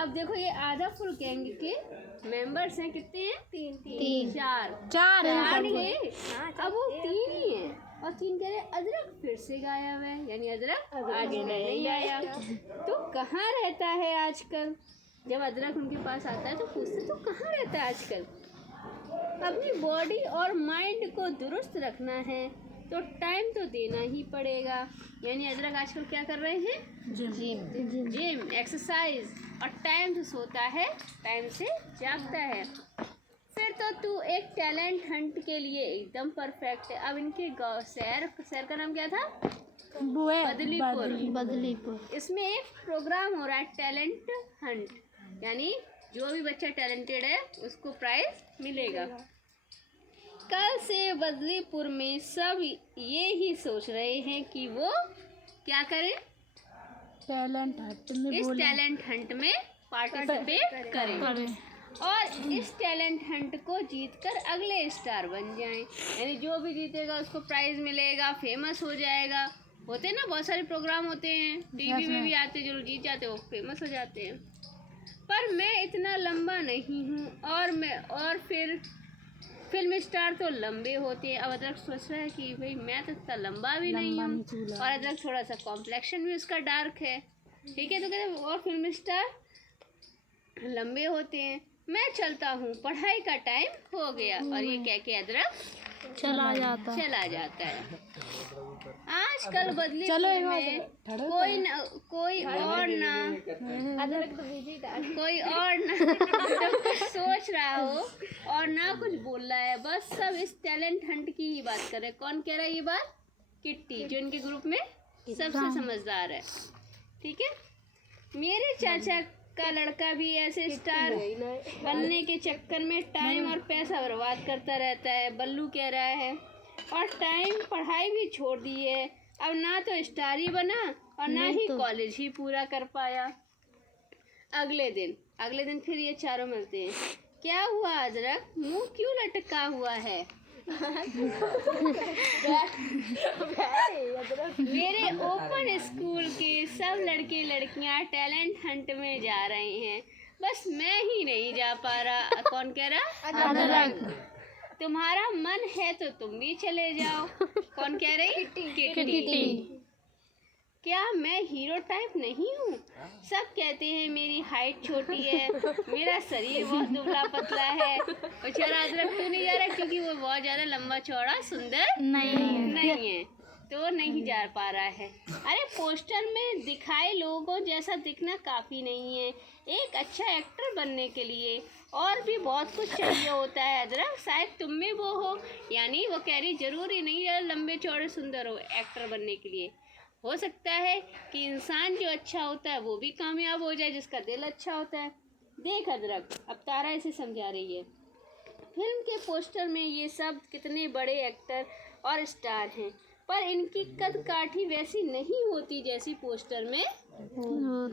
अब देखो ये आधा फुल गैंग के मेंबर्स हैं, कितने हैं? तीन। चार है। अब वो 3 ही है और 3 कह रहे अदरक फिर से गायब है, यानी अदरक आगे नहीं आया। तो कहाँ रहता है आजकल? जब अदरक उनके पास आता है तो पूछते तो कहाँ रहता है आजकल? अपनी बॉडी और माइंड को दुरुस्त रखना है तो टाइम तो देना ही पड़ेगा। यानी अदरक आजकल क्या कर रहे हैं? जिम, एक्सरसाइज, और टाइम से सोता है, टाइम से जागता है। फिर तो तू एक टैलेंट हंट के लिए एकदम परफेक्ट है। अब इनके गाँव शहर का नाम क्या था? बदलीपुर। इसमें एक प्रोग्राम हो रहा है टैलेंट हंट, यानी जो भी बच्चा टैलेंटेड है उसको प्राइज मिलेगा। कल से बदलीपुर में सब ये ही सोच रहे हैं कि वो क्या करें? इस टैलेंट हंट में पार्टिसिपेट करें और इस टैलेंट हंट को जीतकर अगले स्टार बन जाएं। यानी जो भी जीतेगा उसको प्राइज मिलेगा, फेमस हो जाएगा। होते हैं ना बहुत सारे प्रोग्राम होते हैं, टीवी में भी आते, जो जीत जाते हैं वो फेमस हो जाते हैं। पर मैं इतना लंबा नहीं हूँ और फिर फिल्म स्टार तो लंबे होते हैं। अब अदरक सोच रहा है कि भाई मैं तो इतना लंबा भी नहीं हूँ, और अदरक थोड़ा सा कॉम्प्लेक्शन भी उसका डार्क है, ठीक है। तो कहते और फिल्म स्टार लंबे होते हैं, मैं चलता हूँ, पढ़ाई का टाइम हो गया। और ये कह के अदरक चला जाता है। आजकल बदलीपुर में कोई और ना तो कुछ सोच रहा हो और ना कुछ बोल रहा है, बस सब इस टैलेंट हंट की ही बात कर रहे हैं। कौन कह रहा है ये बात? किट्टी, जो इनके ग्रुप में सबसे समझदार है, ठीक है। मेरे चाचा का लड़का भी ऐसे स्टार बनने के चक्कर में टाइम और पैसा बर्बाद करता रहता है, बल्लू कह रहा है, और टाइम पढ़ाई भी छोड़ दी है। अब ना तो स्टार ही बना और ना ही कॉलेज ही पूरा कर पाया। अगले दिन फिर ये चारों मिलते हैं। क्या हुआ अदरक, मुंह क्यों लटका हुआ है? मेरे ओपन स्कूल के सब लड़के लड़कियां टैलेंट हंट में जा रहे हैं, बस मैं ही नहीं जा पा रहा। कौन कह रहा? अदरक। तुम्हारा मन है तो तुम भी चले जाओ। कौन कह रही? किट्टी। क्या मैं हीरो टाइप नहीं हूँ? सब कहते हैं मेरी हाइट छोटी है, मेरा शरीर बहुत दुबला पतला है। बेचारा अदरक क्यों नहीं जा रहा? क्योंकि वो बहुत ज़्यादा लंबा चौड़ा सुंदर नहीं है, तो नहीं जा पा रहा है। अरे पोस्टर में दिखाए लोगों जैसा दिखना काफ़ी नहीं है। एक अच्छा एक्टर बनने के लिए और भी बहुत कुछ चाहिए होता है अदरक, शायद तुम में वो हो। यानी वो कह रही जरूरी नहीं है लंबे चौड़े सुंदर हो एक्टर बनने के लिए, हो सकता है कि इंसान जो अच्छा होता है वो भी कामयाब हो जाए, जिसका दिल अच्छा होता है। देख अदरक, अब तारा इसे समझा रही है, फिल्म के पोस्टर में ये सब कितने बड़े एक्टर और स्टार हैं, पर इनकी कद काठी वैसी नहीं होती जैसी पोस्टर में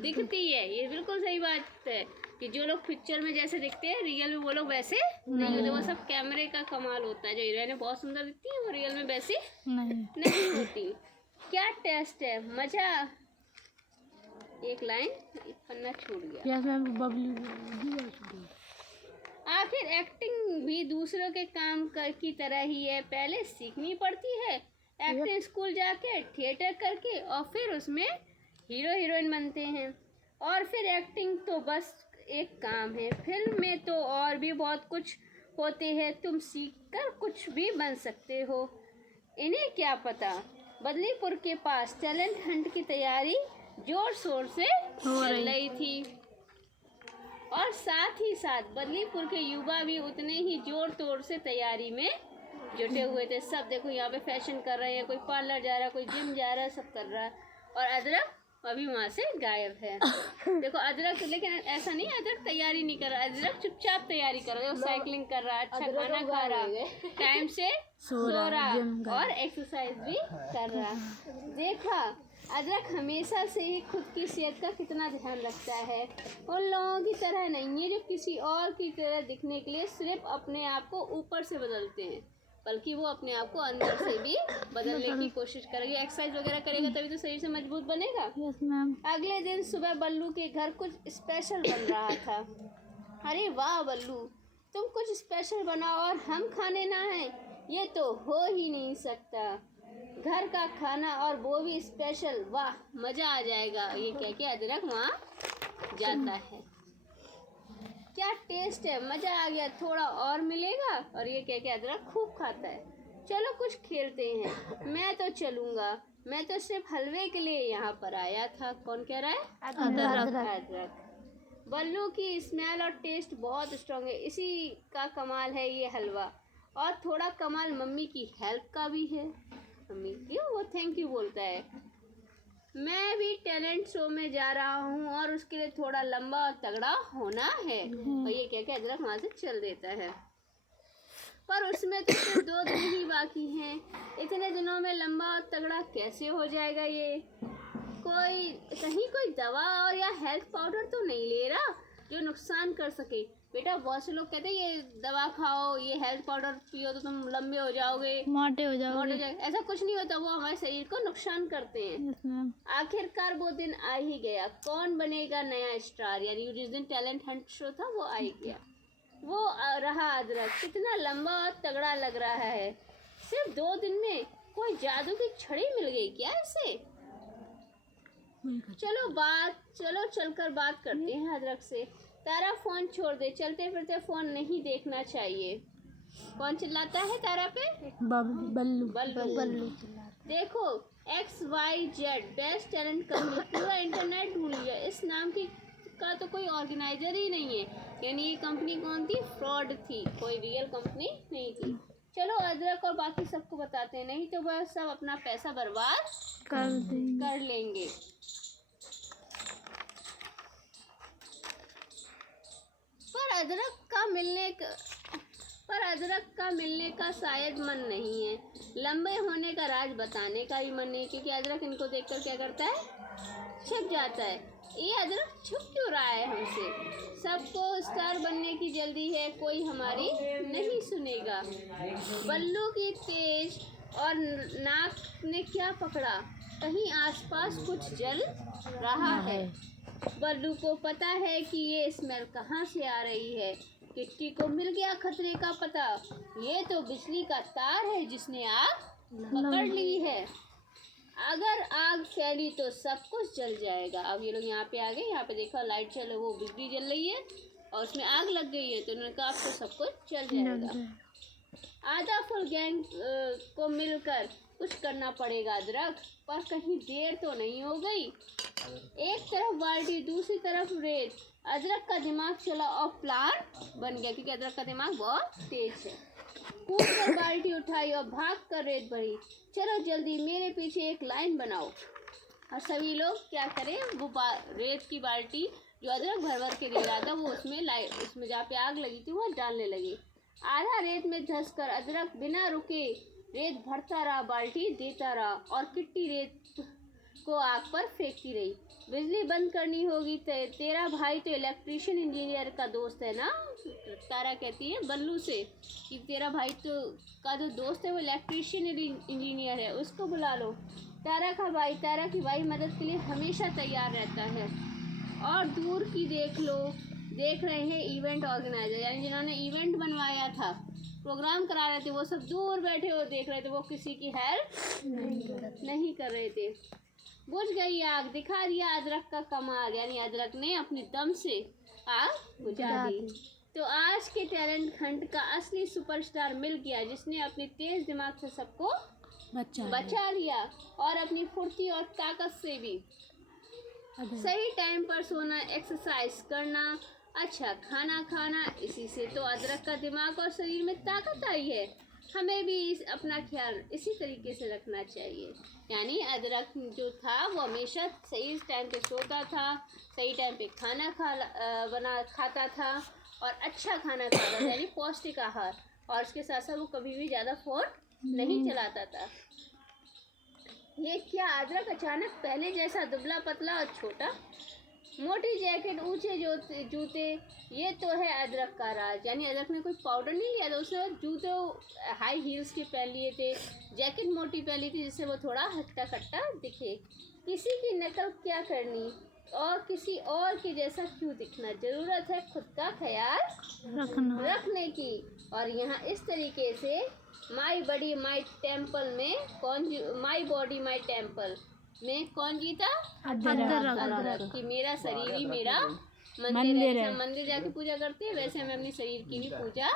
दिखती है। ये बिल्कुल सही बात है कि जो लोग पिक्चर में जैसे दिखते हैं रियल में वो लोग वैसे नहीं होते। वो सब कैमरे का कमाल होता है। जो हीरोइनें बहुत सुंदर दिखती हैं वो रियल में वैसी नहीं होती। क्या टेस्ट है, मजा। एक लाइन पन्ना छूट गया। आखिर एक्टिंग भी दूसरों के काम की तरह ही है, पहले सीखनी पड़ती है एक्टिंग स्कूल जाके, थिएटर करके, और फिर उसमें हीरो हीरोइन बनते हैं। और फिर एक्टिंग तो बस एक काम है, फिल्म में तो और भी बहुत कुछ होते हैं, तुम सीखकर कुछ भी बन सकते हो। इन्हें क्या पता, बदलीपुर के पास टैलेंट हंट की तैयारी जोर शोर से चल रही थी, और साथ ही साथ बदलीपुर के युवा भी उतने ही जोर तोड़ से तैयारी में जुटे हुए थे। सब देखो यहाँ पे फैशन कर रहे हैं, कोई पार्लर जा रहा है, कोई जिम जा रहा है, सब कर रहा है, और अदरक अभी वहाँ से गायब है। देखो अदरक, लेकिन ऐसा नहीं अदरक तैयारी नहीं कर रहा, अदरक चुपचाप तैयारी कर रहा है, साइकिलिंग कर रहा है, अच्छा खाना खा रहा है, टाइम से सो रहा और एक्सरसाइज भी कर रहा। देखा, अदरक हमेशा से ही खुद की सेहत का कितना ध्यान रखता है। उन लोगों की तरह नहीं है जो किसी और की तरह दिखने के लिए सिर्फ अपने आप को ऊपर से बदलते हैं, बल्कि वो अपने आप को अंदर से भी बदलने की कोशिश करेगा। एक्सरसाइज वगैरह करेगा तभी तो शरीर से मजबूत बनेगा। Yes ma'am. अगले दिन सुबह बल्लू के घर कुछ स्पेशल बन रहा था। अरे वाह बल्लू, तुम कुछ स्पेशल बनाओ और हम खाने ना हैं, ये तो हो ही नहीं सकता। घर का खाना और वो भी स्पेशल, वाह मज़ा आ जाएगा। ये कह के अदरक वहाँ जाता है। क्या टेस्ट है, मज़ा आ गया, थोड़ा और मिलेगा। और ये कह के अदरक खूब खाता है। चलो कुछ खेलते हैं, मैं तो चलूँगा, मैं तो सिर्फ हलवे के लिए यहाँ पर आया था। कौन कह रहा है? अदरक। बल्लू की स्मेल और टेस्ट बहुत स्ट्रॉन्ग है, इसी का कमाल है ये हलवा। और थोड़ा कमाल मम्मी की हेल्प का भी है। मम्मी क्यों? वो थैंक यू बोलता है। मैं भी टैलेंट शो में जा रहा हूँ और उसके लिए थोड़ा लंबा और तगड़ा होना है। और ये कह के अदरक वहाँ से चल देता है। पर उसमें तो सिर्फ 2 दिन ही बाकी हैं। इतने दिनों में लंबा और तगड़ा कैसे हो जाएगा ये? कहीं कोई दवा और या हेल्थ पाउडर तो नहीं ले रहा जो नुकसान कर सके? बेटा बहुत से लोग कहते हैं ये दवा खाओ, ये हेल्थ पाउडर पियो तो तुम लंबे हो जाओगे, मोटे हो जाओगे। ऐसा कुछ नहीं होता, वो हमारे शरीर को नुकसान करते हैं। Yes ma'am. आखिरकार वो दिन आ ही गया। कौन बनेगा नया स्टार? यानी जिस दिन टैलेंट हंट शो था वो आ ही गया। वो रहा अदरक। कितना लंबा और तगड़ा लग रहा है। सिर्फ 2 दिन में कोई जादू की छड़ी मिल गई क्या इसे? चलो चलकर बात करते हैं अदरक से। तारा फोन छोड़ दे, चलते फिरते फोन नहीं देखना चाहिए। कौन चिल्लाता है तारा पे? बल्लू। देखो XYZ बेस्ट टैलेंट कंपनी, पूरा इंटरनेट ढूंढ लिया, इस नाम की का तो कोई ऑर्गेनाइजर ही नहीं है। यानी ये कंपनी कौन थी? फ्रॉड थी, कोई रियल कंपनी नहीं थी। चलो अदरक और बाकी सबको बताते हैं, नहीं तो वह सब अपना पैसा बर्बाद कर लेंगे। पर अदरक का मिलने का शायद मन नहीं है। लंबे होने का राज बताने का भी मन नहीं, क्योंकि अदरक इनको देखकर क्या करता है? छुप जाता है। ये अदरक छुप क्यों रहा है हमसे? सबको स्टार बनने की जल्दी है, कोई हमारी नहीं सुनेगा। बल्लू की तेज और नाक ने क्या पकड़ा? कहीं आसपास कुछ जल रहा है। बल्लू को पता है कि ये स्मेल कहाँ से आ रही है। किट्टी को मिल गया खतरे का पता। ये तो बिजली का तार है जिसने आग पकड़ ली है। अगर आग फैली तो सब कुछ जल जाएगा। अब ये लोग यहाँ पे आ गए, यहाँ पे देखा लाइट चल, वो बिजली जल रही है और उसमें आग लग गई है, तो उन्होंने कहा आपको सब कुछ जल जाएगा। आधा फुल गैंग को मिलकर कुछ करना पड़ेगा अदरक, पर कहीं देर तो नहीं हो गई। एक तरफ बाल्टी, दूसरी तरफ रेत। अदरक का दिमाग चला और प्लान बन गया, क्योंकि अदरक का दिमाग बहुत तेज है। कूद कर बाल्टी उठाई और भाग कर रेत भरी। चलो जल्दी, मेरे पीछे एक लाइन बनाओ। और सभी लोग क्या करें, वो रेत की बाल्टी जो अदरक भर भर के ले रहा था, वो उसमें जहाँ पे आग लगी थी वो डालने लगी। आधा रेत में धंस कर अदरक बिना रुके रेत भरता रहा, बाल्टी देता रहा और किट्टी रेत को आग पर फेंकती रही। बिजली बंद करनी होगी। तेरा भाई तो इलेक्ट्रिशियन इंजीनियर का दोस्त है ना? तारा कहती है बल्लू से कि तेरा भाई तो का जो दोस्त है वो इलेक्ट्रिशियन इंजीनियर है, उसको बुला लो। तारा की भाई मदद के लिए हमेशा तैयार रहता है। और दूर की देख रहे हैं इवेंट ऑर्गेनाइजर, यानी जिन्होंने इवेंट बनवाया था, प्रोग्राम करा रहे थे, वो सब दूर बैठे हुए देख रहे थे। वो किसी की हेल्प नहीं कर रहे थे। बुझ गई आग, दिखा दिया अदरक का कमाल, यानी अदरक ने अपने दम से आग बुझा दी। तो आज के टैलेंट हंट का असली सुपरस्टार मिल गया, जिसने अपने तेज दिमाग से सबको बचा लिया और अपनी फुर्ती और ताकत से भी। सही टाइम पर सोना, एक्सरसाइज करना, अच्छा खाना खाना, इसी से तो अदरक का दिमाग और शरीर में ताकत आई है। हमें भी अपना ख्याल इसी तरीके से रखना चाहिए। यानी अदरक जो था वो हमेशा सही टाइम पे सोता था, सही टाइम पे खाना खाता था और अच्छा खाना खाता था, यानी पौष्टिक आहार। और उसके साथ साथ वो कभी भी ज़्यादा फ़ोन नहीं चलाता था। ये क्या अदरक अचानक पहले जैसा दुबला पतला और छोटा मोटी जैकेट, ऊंचे जूते, ये तो है अदरक का राज। यानी अदरक ने कोई पाउडर नहीं लिया था, उसने जूते हाई हील्स के पहन लिए थे, जैकेट मोटी पहन ली थी जिससे वो थोड़ा हट्टा कट्टा दिखे। किसी की नकल क्या करनी और किसी और के जैसा क्यों दिखना, ज़रूरत है खुद का ख्याल रखने की। और यहाँ इस तरीके से माई बॉडी माई टेम्पल में माई बॉडी माई टेम्पल में कौन जीता? अदरक। कि मेरा शरीर ही मेरा मंदिर है। जैसे हम मंदिर जाके पूजा करते हैं वैसे हमें अपने शरीर की भी पूजा